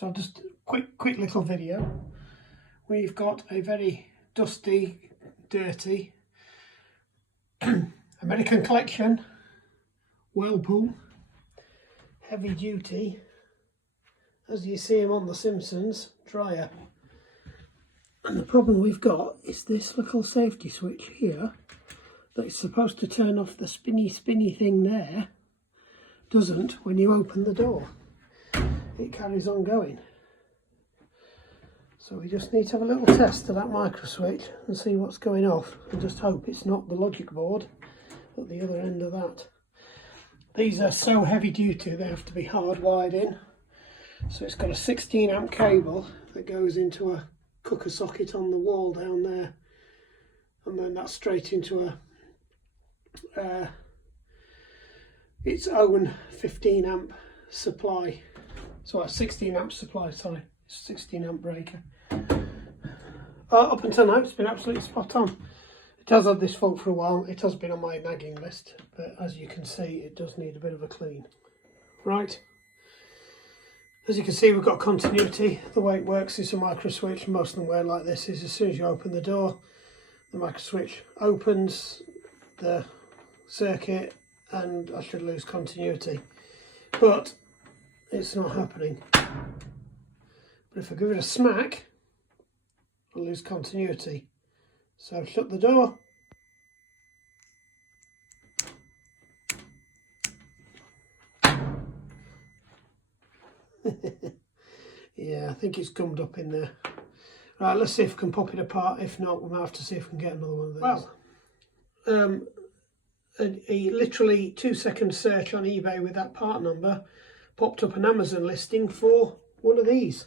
So just quick little video. We've got a very dusty, dirty American Collection Whirlpool, heavy duty, as you see him on The Simpsons, dryer. And the problem we've got is this little safety switch here that is supposed to turn off the spinny thing there, doesn't when you open the door. It carries on going. So we just need to have a little test of that micro switch and see what's going off, and just hope it's not the logic board at the other end of that. These are so heavy duty they have to be hardwired in. So it's got a 16 amp cable that goes into a cooker socket on the wall down there, and then that's straight into its own 15 amp supply. So a 16 amp supply, sorry, 16 amp breaker. Up until now it's been absolutely spot on. It has had this fault for a while. It has been on my nagging list, but as you can see it does need a bit of a clean. Right, as you can see we've got continuity. The way it works is a micro switch, most of them work like this, is as soon as you open the door the micro switch opens the circuit and I should lose continuity, but it's not happening. But if I give it a smack I'll lose continuity. So shut the door. Yeah, I think it's gummed up in there. Right, let's see if we can pop it apart. If not, we might have to see if we can get another one of these. Well, a literally 2-second search on eBay with that part number popped up an Amazon listing for one of these.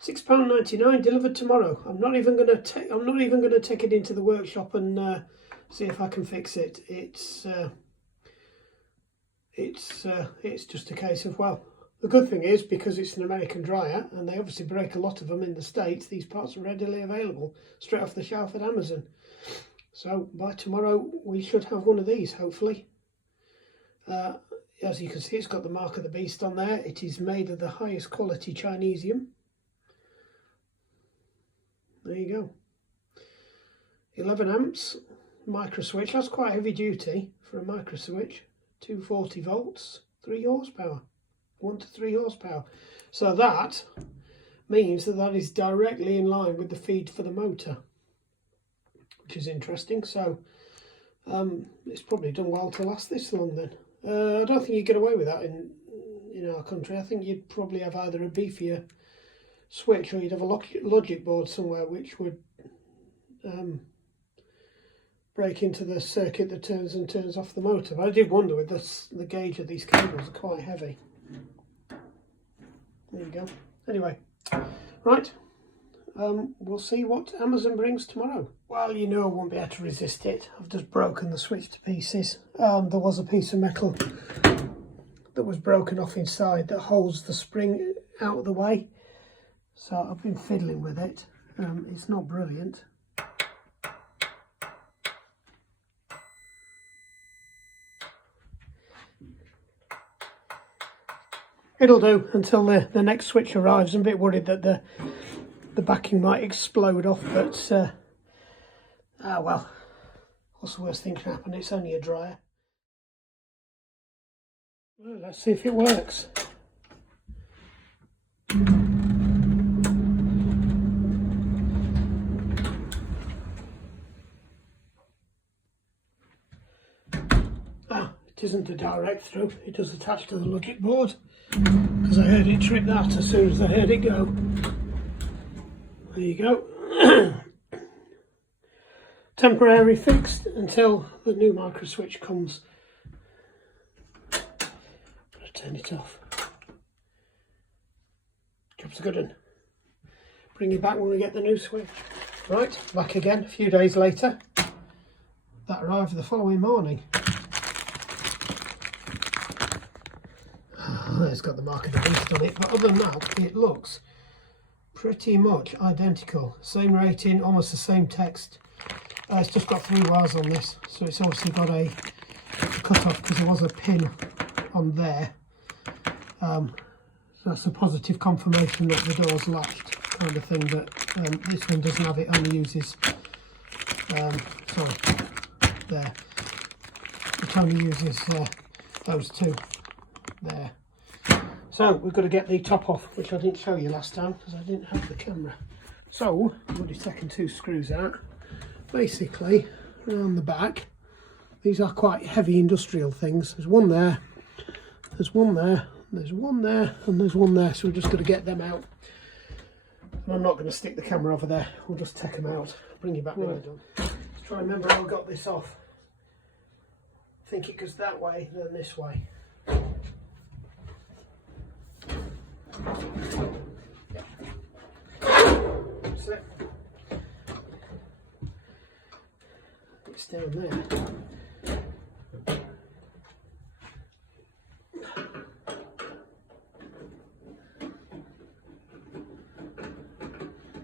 £6.99 delivered tomorrow. I'm not even going to take it into the workshop and see if I can fix it. It's just a case of, well, the good thing is, because it's an American dryer and they obviously break a lot of them in the States, these parts are readily available straight off the shelf at Amazon. So by tomorrow we should have one of these, hopefully. As you can see, it's got the mark of the beast on there. It is made of the highest quality Chinesium. There you go. 11 amps micro switch. That's quite heavy duty for a micro switch. 240 volts, 3 horsepower. 1 to 3 horsepower. So that means that is directly in line with the feed for the motor, which is interesting. So it's probably done well to last this long then. I don't think you get away with that in our country. I think you'd probably have either a beefier switch or you'd have a logic board somewhere which would break into the circuit that turns off the motor. But I did wonder, with the gauge of these cables are quite heavy. There you go. Anyway, right, we'll see what Amazon brings tomorrow. Well, you know I won't be able to resist it. I've just broken the switch to pieces. There was a piece of metal that was broken off inside that holds the spring out of the way. So I've been fiddling with it. It's not brilliant. It'll do until the next switch arrives. I'm a bit worried that the backing might explode off, but well, what's the worst thing can happen? It's only a dryer. Well, let's see if it works. It isn't a direct through, it does attach to the logic board, because I heard it trip that as soon as I heard it go. There you go. Temporary fixed until the new micro switch comes. Gotta turn it off. Job's a good one. Bring you back when we get the new switch. Right, back again a few days later. That arrived the following morning. It's got the mark of the beast on it, but other than that it looks pretty much identical. Same rating, almost the same text. It's just got 3 wires on this, so it's obviously got a cut off because there was a pin on there. So that's a positive confirmation that the door's latched, kind of thing. But this one doesn't have it, only uses, sorry, there. It only uses those two there. So we've got to get the top off, which I didn't show you last time because I didn't have the camera. So we'll be taking two screws out. Basically, around the back, these are quite heavy industrial things. There's one there, there's one there, there's one there, and there's one there. So we're just going to get them out. And I'm not going to stick the camera over there. We'll just take them out. Bring you back when we're done. Let's try and remember how I got this off. I think it goes that way, then this way. Yeah. That's it. It's down there.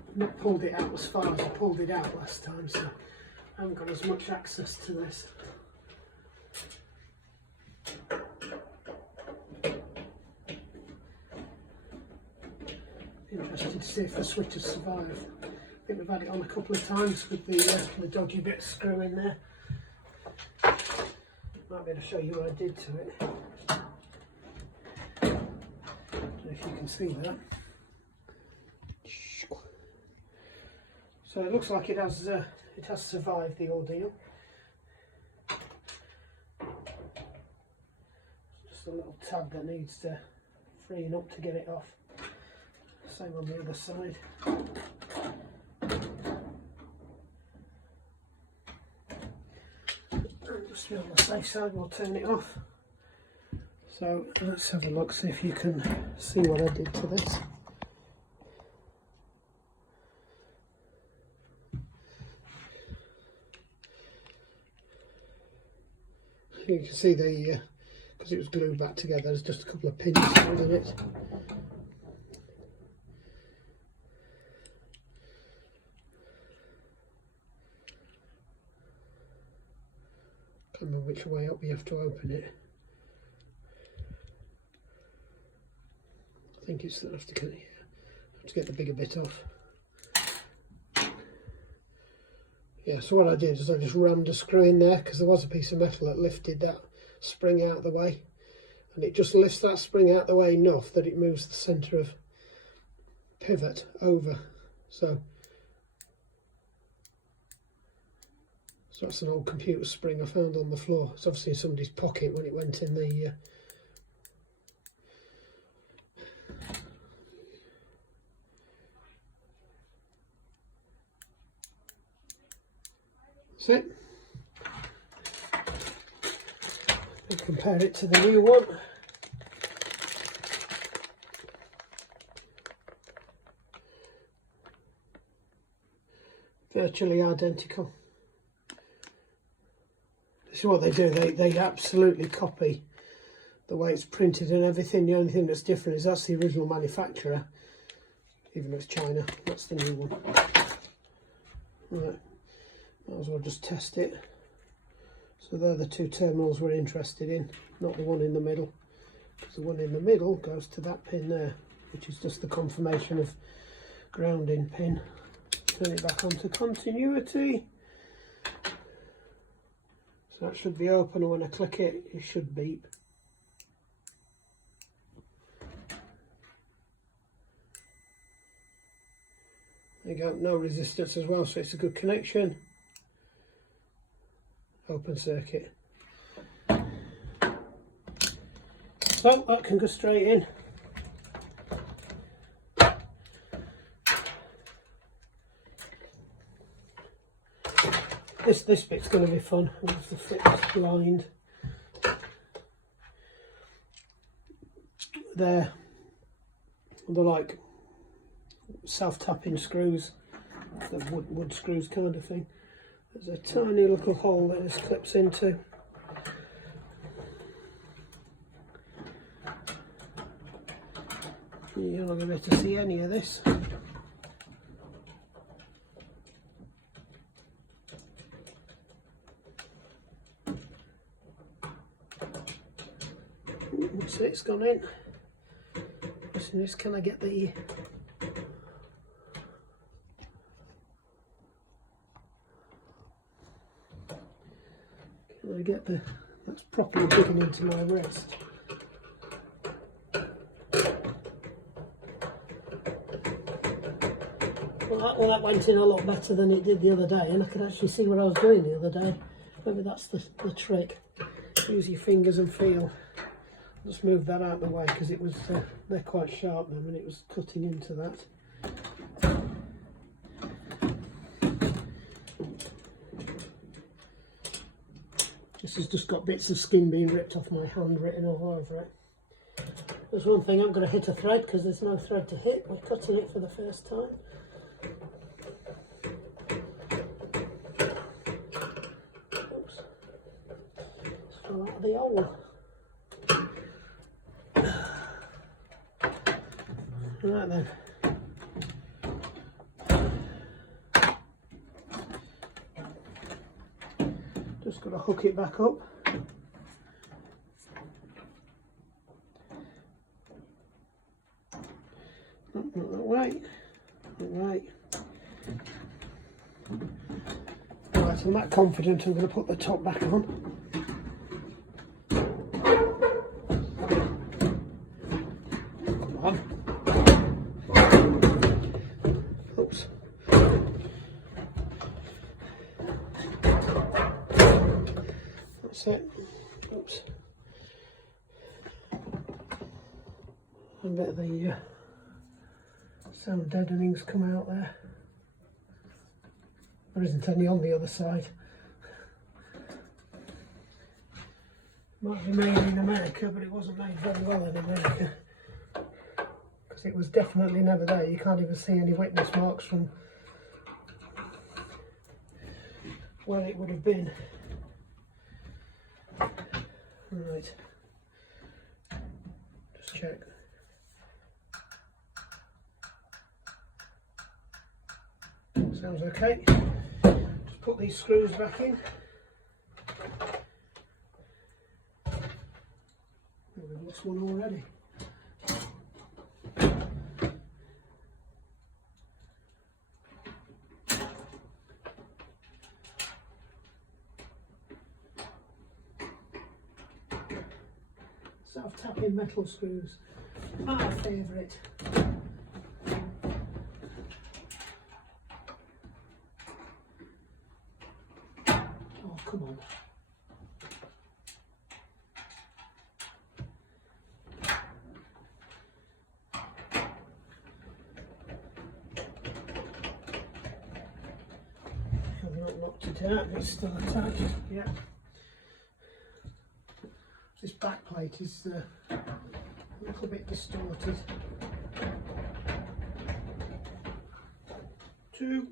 I've not pulled it out as far as I pulled it out last time, so I haven't got as much access to this. Interested to see if the switch has survived. I think we've had it on a couple of times with the dodgy bit screw in there. Might be able to show you what I did to it. Don't know if you can see that. So it looks like it has survived the ordeal. Just a little tab that needs to freeing up to get it off. Same on the other side. And just to be on the safe side, we'll turn it off. So let's have a look, see if you can see what I did to this. You can see the, because it was glued back together, there's just a couple of pins holding it. I don't know which way up you have to open it. I think it's have to get the bigger bit off. Yeah, so what I did is I just rammed a screw in there because there was a piece of metal that lifted that spring out of the way, and it just lifts that spring out of the way enough that it moves the centre of pivot over. So that's an old computer spring I found on the floor. It's obviously in somebody's pocket when it went in the that's it. We'll compare it to the new one. Virtually identical. This is what they do, they absolutely copy the way it's printed and everything. The only thing that's different is that's the original manufacturer, even though it's China. That's the new one. Right, might as well just test it. So they're the two terminals we're interested in, not the one in the middle, because the one in the middle goes to that pin there, which is just the confirmation of grounding pin. Turn it back onto continuity. So that should be open, and when I click it, it should beep. There you go, no resistance as well, so it's a good connection. Open circuit. So that can go straight in. This bit's going to be fun. We'll have to fit this blind. They're like self-tapping screws, the wood screws kind of thing. There's a tiny little hole that this clips into. You're not going to be able to see any of this. So it's gone in. This question is, can I get the that's properly digging into my wrist. Well, that went in a lot better than it did the other day, and I could actually see what I was doing the other day. Maybe that's the trick. Use your fingers and feel. Just move that out of the way because it was they're quite sharp then, and it was cutting into that. This has just got bits of skin being ripped off my hand, written all over it. There's one thing, I'm going to hit a thread because there's no thread to hit. We're cutting it for the first time. Oops. It's fell out of the hole. Right then. Just got to hook it back up. Not that way. That way. Right, I'm that confident I'm going to put the top back on. Come on. Oops. That's it. Oops. A bit of the sound deadening's come out there. There isn't any on the other side. Might be made in America, but it wasn't made very well in America. Because it was definitely never there. You can't even see any witness marks from where it would have been. Right. Just check. Sounds okay. Just put these screws back in. We've lost one already. Self-tapping metal screws, my favourite. Oh, come on. I've not knocked it out, it's still attached. Yeah. This back plate is a little bit distorted. Two.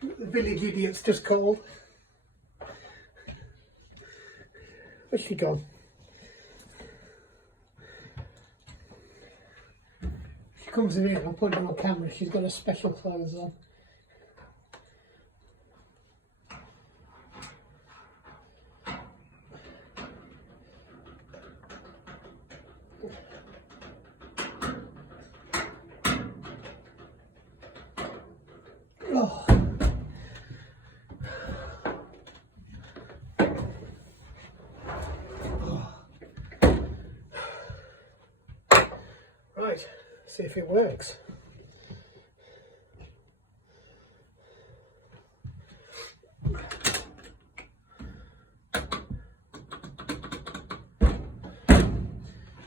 The village idiot's just called. Where's she gone? She comes in here, I'll put her on camera, she's got her special clothes on. Oh. Right, see if it works.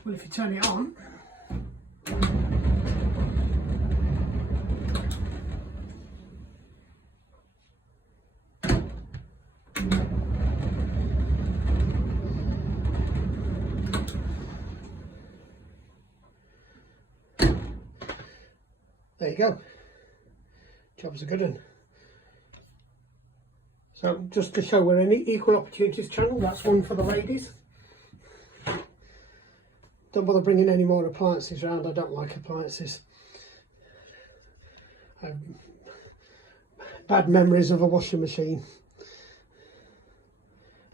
Well, if you turn it on, there you go. Job's a good one. So just to show we're an equal opportunities channel, that's one for the ladies. Don't bother bringing any more appliances around, I don't like appliances. bad memories of a washing machine.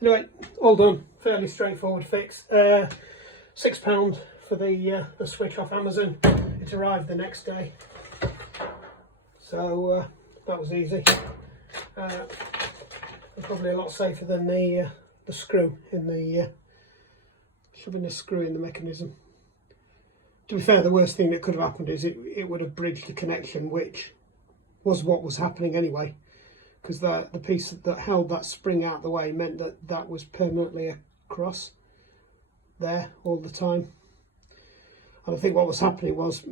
Anyway, all done. Fairly straightforward fix. £6 for the switch off Amazon. It arrived the next day, so that was easy. Probably a lot safer than the screw in the shoving the screw in the mechanism. To be fair, the worst thing that could have happened is it would have bridged the connection, which was what was happening anyway, because the piece that held that spring out the way meant that that was permanently across there all the time. And I think what was happening was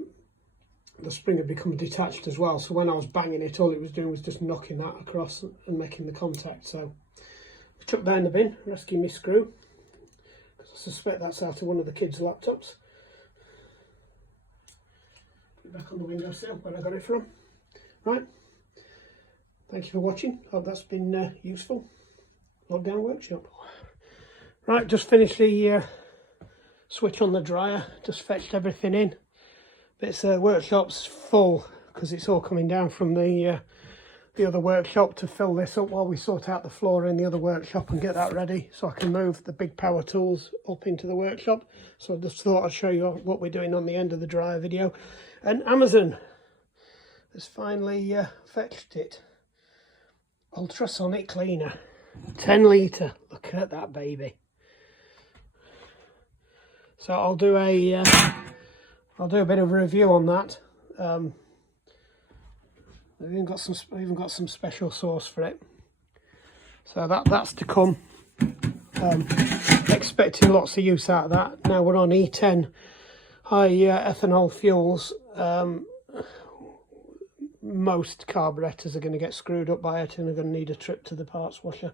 the spring had become detached as well, so when I was banging it, all it was doing was just knocking that across and making the contact. So I chucked that in the bin, rescue my screw, because I suspect that's out of one of the kids' laptops. Put it back on the windowsill where I got it from. Right, thank you for watching. Hope that's been useful. Lockdown workshop. Right, just finished the switch on the dryer, just fetched everything in. This workshop's full because it's all coming down from the other workshop to fill this up while we sort out the floor in the other workshop and get that ready so I can move the big power tools up into the workshop. So I just thought I'd show you what we're doing on the end of the dryer video. And Amazon has finally fetched it. Ultrasonic cleaner, 10 litre. Look at that baby. So I'll do a bit of a review on that. I've even got some special sauce for it. So that's to come. Expecting lots of use out of that. Now we're on E10 high ethanol fuels. Most carburetors are going to get screwed up by it and are going to need a trip to the parts washer.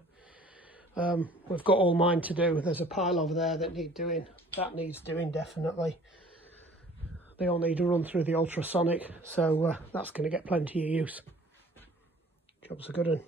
We've got all mine to do. There's a pile over there that need doing. That needs doing definitely. They all need to run through the ultrasonic, so that's going to get plenty of use. Job's a good one.